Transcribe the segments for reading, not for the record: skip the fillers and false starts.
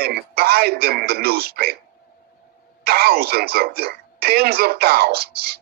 and buy them the newspaper. Thousands of them, tens of thousands.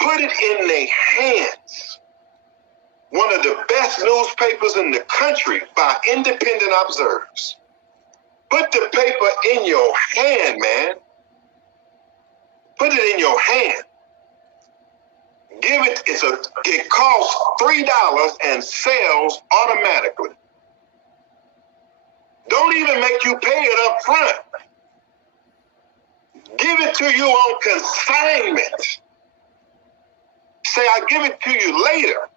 Put it in their hands. One of the best newspapers in the country by independent observers. Put the paper in your hand, man. Put it in your hand. Give it, it costs $3 and sells automatically. Don't even make you pay it up front. Give it to you on consignment. Say, I'll give it to you later.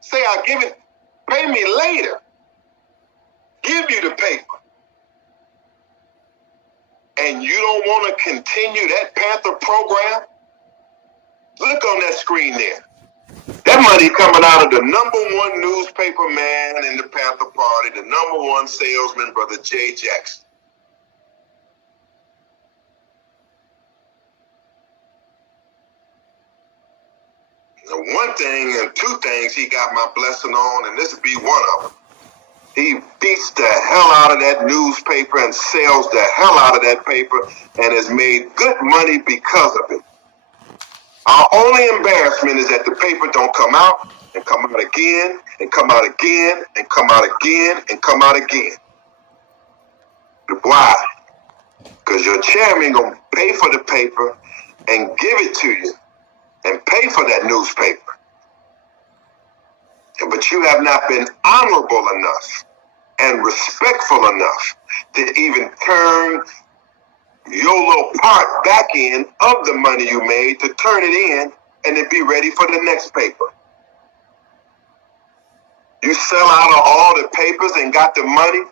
Say, I'll give it, pay me later. Give you the paper. And you don't want to continue that Panther program? Look on that screen there. That money coming out of the #1 newspaper man in the Panther Party, the #1 salesman, Brother Jay Jackson. Now, one thing and two things he got my blessing on, and this would be one of them. He beats the hell out of that newspaper and sells the hell out of that paper and has made good money because of it. Our only embarrassment is that the paper don't come out and come out again and come out again and come out again and come out again. Why? Because your chairman gonna pay for the paper and give it to you and pay for that newspaper. But you have not been honorable enough and respectful enough to even turn your little part back in of the money you made, to turn it in and to be ready for the next paper. You sell out of all the papers and got the money,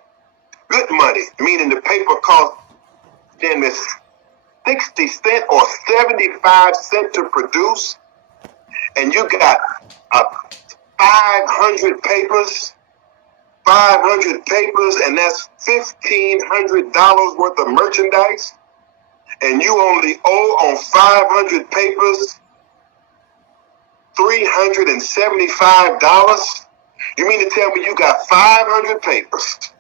good money, meaning the paper cost then this 60 cents or 75 cents to produce, and you got 500 papers, and that's $1,500 worth of merchandise, and you only owe on 500 papers $375. You mean to tell me you got 500 papers,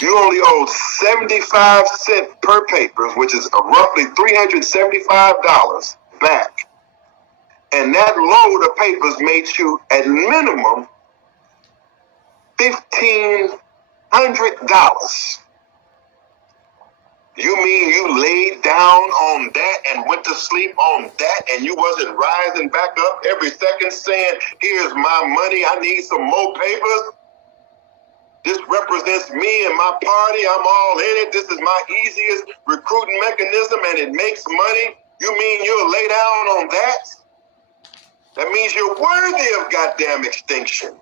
you only owe 75 cents per paper, which is roughly $375 back, and that load of papers made you at minimum $1,500. You mean you laid down on that and went to sleep on that, and you wasn't rising back up every second saying, here's my money, I need some more papers? This represents me and my party, I'm all in it, this is my easiest recruiting mechanism and it makes money? You mean you'll lay down on that? That means you're worthy of goddamn extinction.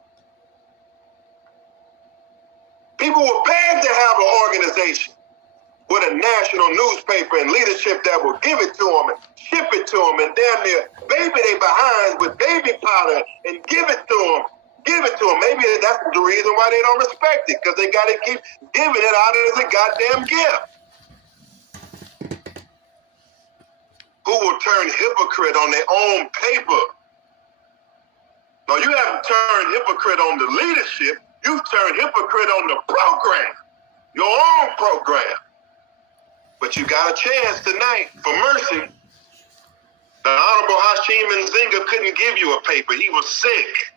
People were bad to have an organization with a national newspaper and leadership that will give it to them and ship it to them and damn near baby they behind with baby powder and give it to them. Give it to them. Maybe that's the reason why they don't respect it, because they got to keep giving it out as a goddamn gift. Who will turn hypocrite on their own paper? No, you haven't turned hypocrite on the leadership. You've turned hypocrite on the program, your own program. But you got a chance tonight for mercy. The Honorable Hashim Nzinga couldn't give you a paper. He was sick.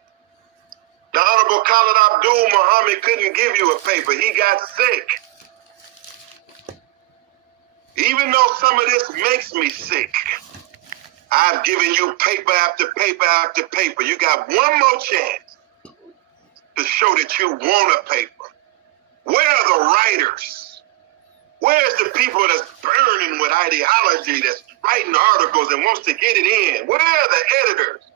The Honorable Khalid Abdul Muhammad couldn't give you a paper. He got sick. Even though some of this makes me sick, I've given you paper after paper after paper. You got one more chance to show that you want a paper. Where are the writers? Where's the people that's burning with ideology, that's writing articles and wants to get it in? Where are the editors?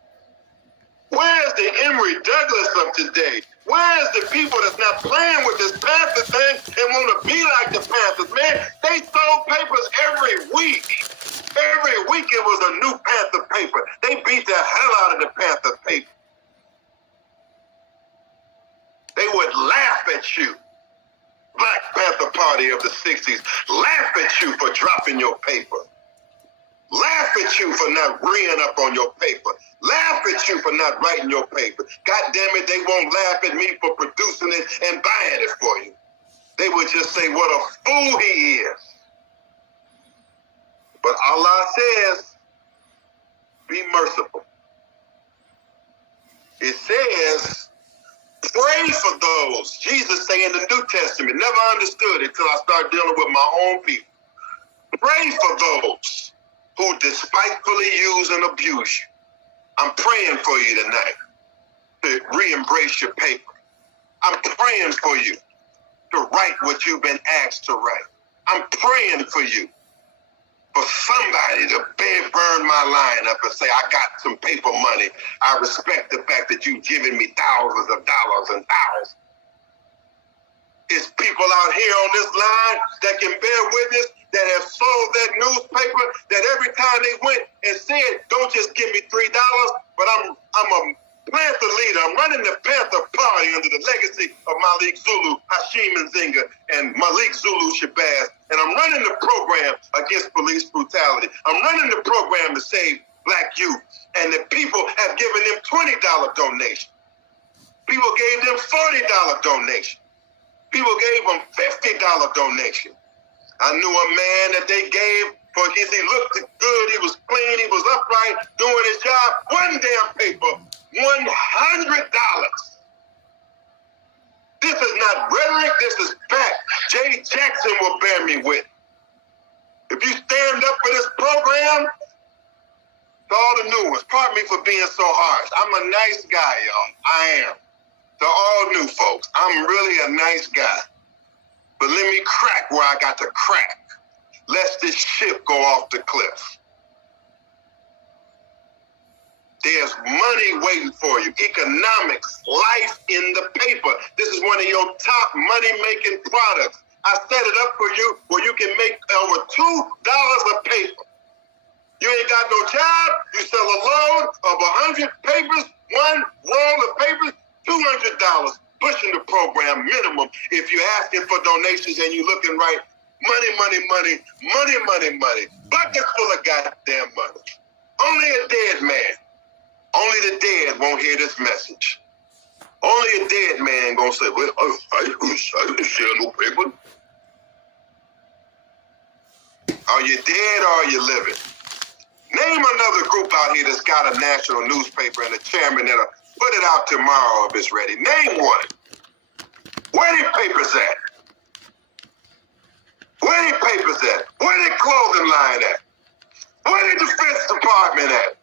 Where's the Emory Douglas of today? Where's the people that's not playing with this Panther thing and want to be like the Panthers, man? They sold papers every week. Every week it was a new Panther paper. They beat the hell out of the Panther paper. They would laugh at you. Black Panther Party of the 60s, laugh at you for dropping your paper. Laugh at you for not reading up on your paper. Laugh at you for not writing your paper. God damn it, they won't laugh at me for producing it and buying it for you. They would just say, what a fool he is. But Allah says, be merciful. It says, pray for those. Jesus say in the New Testament, never understood it until I started dealing with my own people. Pray for those who despitefully use and abuse you. I'm praying for you tonight to re-embrace your paper. I'm praying for you to write what you've been asked to write. I'm praying for you for somebody to burn my line up and say, I got some paper money. I respect the fact that you've given me thousands of dollars and thousands. It's people out here on this line that can bear witness, that have sold that newspaper, that every time they went and said, don't just give me $3, but I'm a Panther leader. I'm running the Panther party under the legacy of Malik Zulu, Hashim Nzinga, and Malik Zulu Shabazz. And I'm running the program against police brutality. I'm running the program to save black youth. And the people have given them $20 donation. People gave them $40 donation. People gave them $50 donation. I knew a man that they gave for his, he looked good, he was clean, he was upright, doing his job. One damn paper, $100. This is not rhetoric, this is fact. Jay Jackson will bear me with. If you stand up for this program, to all the new ones, pardon me for being so harsh. I'm a nice guy, y'all. I am. To all new folks, I'm really a nice guy. But let me crack where I got to crack, lest this ship go off the cliff. There's money waiting for you. Economics, life in the paper. This is one of your top money-making products. I set it up for you where you can make over $2 a paper. You ain't got no job. You sell a load of 100 papers, one roll of papers, $200. Pushing the program minimum. If you're asking for donations and you're looking right, money, money, money, money, money, money. Buckets full of goddamn money. Only a dead man. Only the dead won't hear this message. Only a dead man gonna say, well, I didn't share no paper. Are you dead or are you living? Name another group out here that's got a national newspaper and a chairman that'll put it out tomorrow if it's ready. Name one. Where the papers at? Where the papers at? Where the clothing line at? Where the Defense Department at?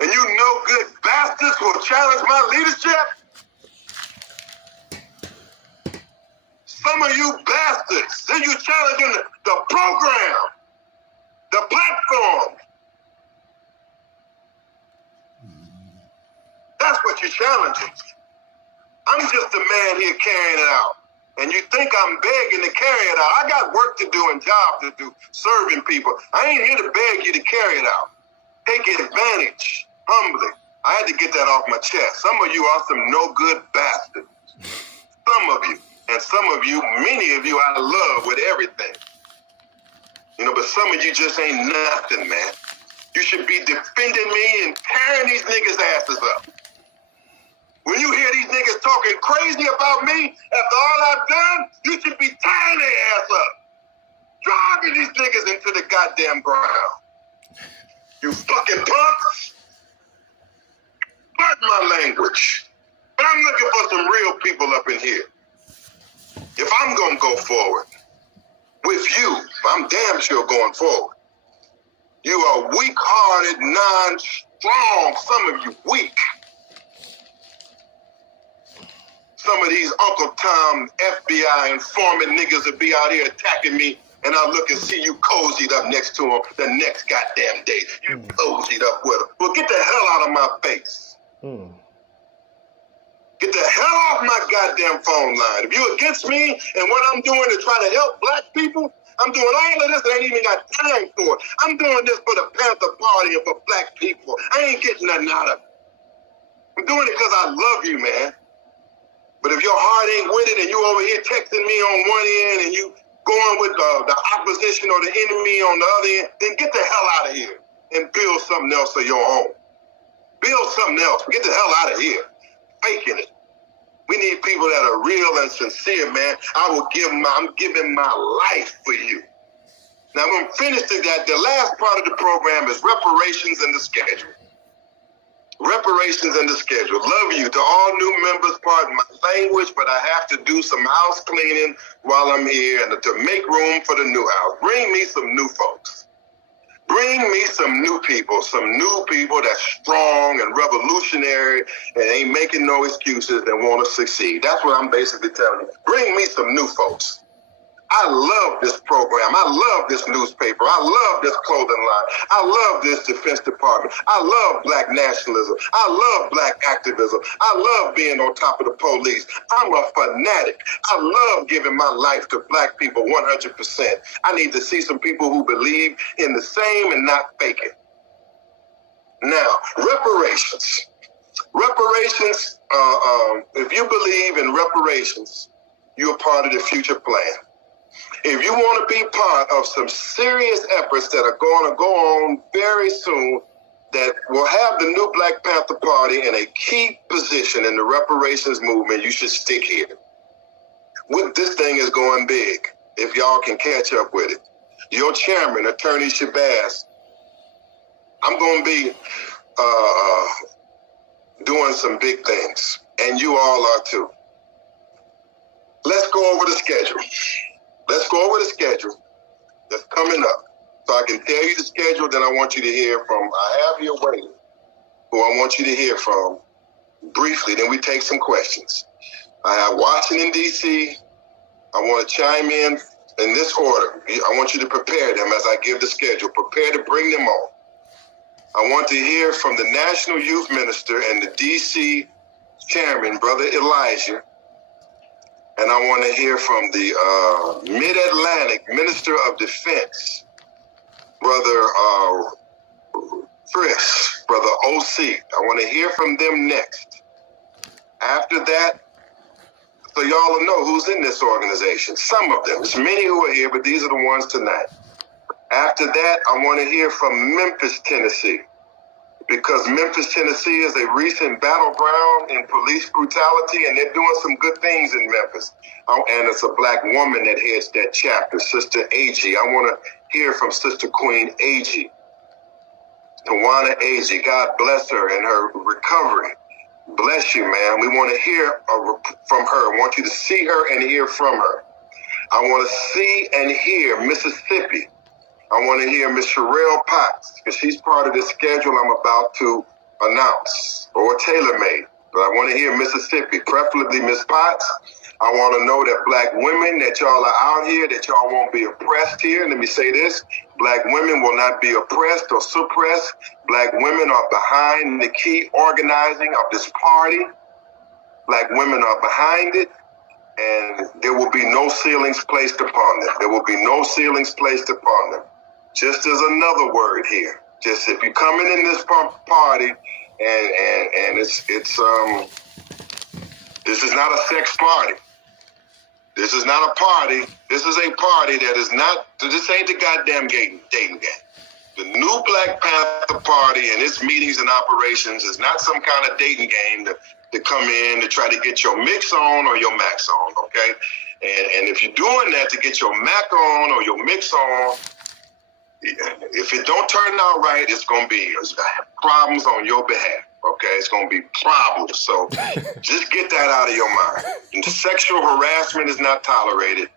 And you no good bastards will challenge my leadership? Some of you bastards, then you challenging the program, the platform. That's what you're challenging. I'm just a man here carrying it out. And you think I'm begging to carry it out. I got work to do and job to do, serving people. I ain't here to beg you to carry it out. Take advantage, humbly. I had to get that off my chest. Some of you are some no good bastards. Some of you. And some of you, many of you I love with everything. You know, but some of you just ain't nothing, man. You should be defending me and tearing these niggas' asses up. When you hear these niggas talking crazy about me after all I've done, you should be tying their ass up. Driving these niggas into the goddamn ground. You fucking punks. Pardon my language. But I'm looking for some real people up in here. If I'm gonna go forward with you, I'm damn sure going forward. You are weak-hearted, non-strong, some of you weak. Some of these Uncle Tom FBI informant niggas will be out here attacking me, and I'll look and see you cozied up next to them the next goddamn day. You cozied up with them. Well, get the hell out of my face. Get the hell off my goddamn phone line. If you're against me and what I'm doing to try to help black people, I'm doing all of this and I ain't even got time for it. I'm doing this for the Panther Party and for black people. I ain't getting nothing out of it. I'm doing it because I love you, man. But if your heart ain't with it and you over here texting me on one end and you going with the opposition or the enemy on the other end, then get the hell out of here and build something else of your own. Build something else. Get the hell out of here. Faking it. We need people that are real and sincere, man. I'm giving my life for you. Now, when I'm finished with that, the last part of the program is reparations and the schedule. Reparations and the schedule. Love you to all new members. Pardon my language, but I have to do some house cleaning while I'm here and to make room for the new house. Bring me some new folks. Bring me some new people that's strong and revolutionary and ain't making no excuses and want to succeed. That's what I'm basically telling you. Bring me some new folks. I love this program. I love this newspaper. I love this clothing line. I love this Defense Department. I love black nationalism. I love black activism. I love being on top of the police. I'm a fanatic. I love giving my life to black people 100%. I need to see some people who believe in the same and not fake it. Now, reparations. Reparations, if you believe in reparations, you're part of the future plan. If you want to be part of some serious efforts that are going to go on very soon that will have the new Black Panther Party in a key position in the reparations movement, you should stick here. This thing is going big, if y'all can catch up with it. Your chairman, Attorney Shabazz, I'm going to be doing some big things, and you all are too. Let's go over the schedule. Let's go over the schedule that's coming up. So I can tell you the schedule that I want you to hear from. I have here waiting who I want you to hear from briefly. Then we take some questions. I have Washington, D.C. I want to chime in this order. I want you to prepare them as I give the schedule. Prepare to bring them on. I want to hear from the National Youth Minister and the D.C. Chairman, Brother Elijah. And I want to hear from the Mid-Atlantic Minister of Defense, Brother Chris, Brother OC. I want to hear from them next. After that, so y'all will know who's in this organization. Some of them. There's many who are here, but these are the ones tonight. After that, I want to hear from Memphis, Tennessee, because Memphis, Tennessee is a recent battleground in police brutality, and they're doing some good things in Memphis. And it's a black woman that heads that chapter, Sister Agee. I want to hear from Sister Queen Agee, Tawana Agee. God bless her and her recovery. Bless you, man. We want to hear from her. I want you to see her and hear from her. I want to see and hear Mississippi. I want to hear Miss Sherelle Potts, because she's part of the schedule I'm about to announce, or tailor-made. But I want to hear Mississippi, preferably Miss Potts. I want to know that black women, that y'all are out here, that y'all won't be oppressed here. Let me say this. Black women will not be oppressed or suppressed. Black women are behind the key organizing of this party. Black women are behind it. And there will be no ceilings placed upon them. There will be no ceilings placed upon them. Just as another word here. Just if you're coming in this party and it's this is not a sex party. This is not a party. This is a party that is not, this ain't the goddamn dating game. The new Black Panther Party and its meetings and operations is not some kind of dating game to come in to try to get your mix on or your max on, okay? And if you're doing that to get your mac on or your mix on, if it don't turn out right, it's going to be problems on your behalf, okay? It's going to be problems. So just get that out of your mind. And sexual harassment is not tolerated.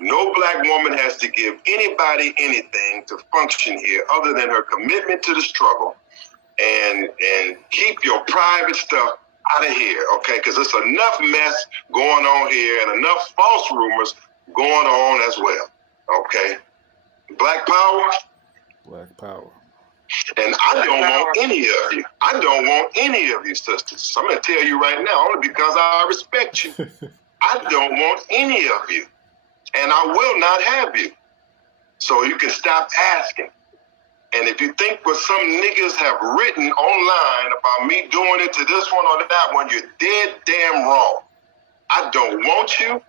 No black woman has to give anybody anything to function here other than her commitment to the struggle. And keep your private stuff out of here, okay? Because there's enough mess going on here and enough false rumors going on as well, okay? Black power. Black power. And I don't want any of you. I don't want any of you, sisters. I'm going to tell you right now, only because I respect you. I don't want any of you. And I will not have you. So you can stop asking. And if you think what some niggas have written online about me doing it to this one or that one, you're dead damn wrong. I don't want you.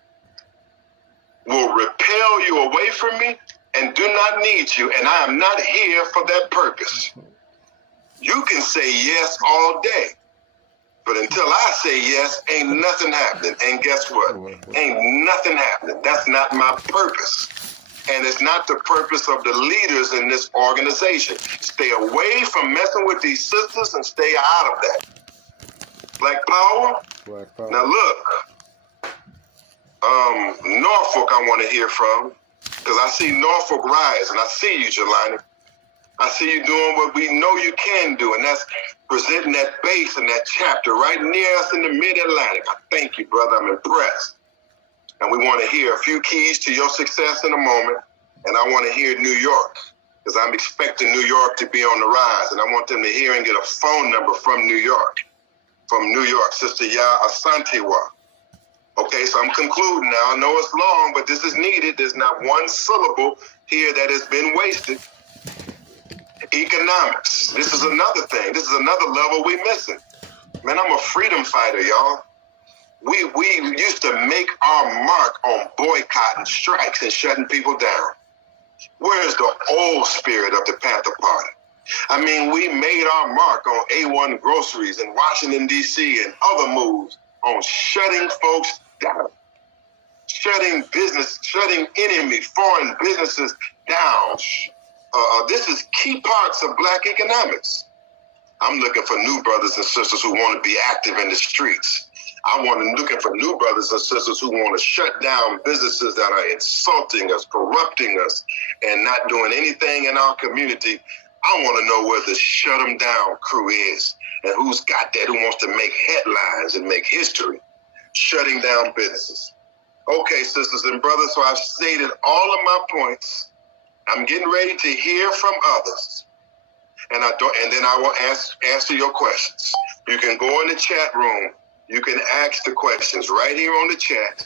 will repel you away from me and do not need you, and I am not here for that purpose. You can say yes all day, but until I say yes, ain't nothing happening. And guess what? Ain't nothing happening. That's not my purpose. And it's not the purpose of the leaders in this organization. Stay away from messing with these sisters and stay out of that. Black Power? Black Power. Now look, Norfolk I want to hear from, because I see Norfolk rise, and I see you, Jelani. I see you doing what we know you can do, and that's presenting that base and that chapter right near us in the mid-Atlantic. I thank you, brother. I'm impressed. And we want to hear a few keys to your success in a moment, and I want to hear New York, because I'm expecting New York to be on the rise, and I want them to hear and get a phone number from New York. From New York, Sister Ya Asantewa. Okay, so I'm concluding now. I know it's long, but this is needed. There's not one syllable here that has been wasted. Economics. This is another thing. This is another level we're missing. Man, I'm a freedom fighter, y'all. We used to make our mark on boycotting strikes and shutting people down. Where's the old spirit of the Panther Party? I mean, we made our mark on A1 groceries in Washington, D.C. and other moves on shutting folks down. Shutting enemy, foreign businesses down. This is key parts of Black economics. I'm looking for new brothers and sisters who want to be active in the streets. Looking for new brothers and sisters who want to shut down businesses that are insulting us, corrupting us, and not doing anything in our community. I want to know where the shut them down crew is and who's got that, who wants to make headlines and make history, shutting down businesses. Okay, sisters and brothers, so I've stated all of my points. I'm getting ready to hear from others, and then I will answer your questions. You can go in the chat room. You can ask the questions right here on the chat,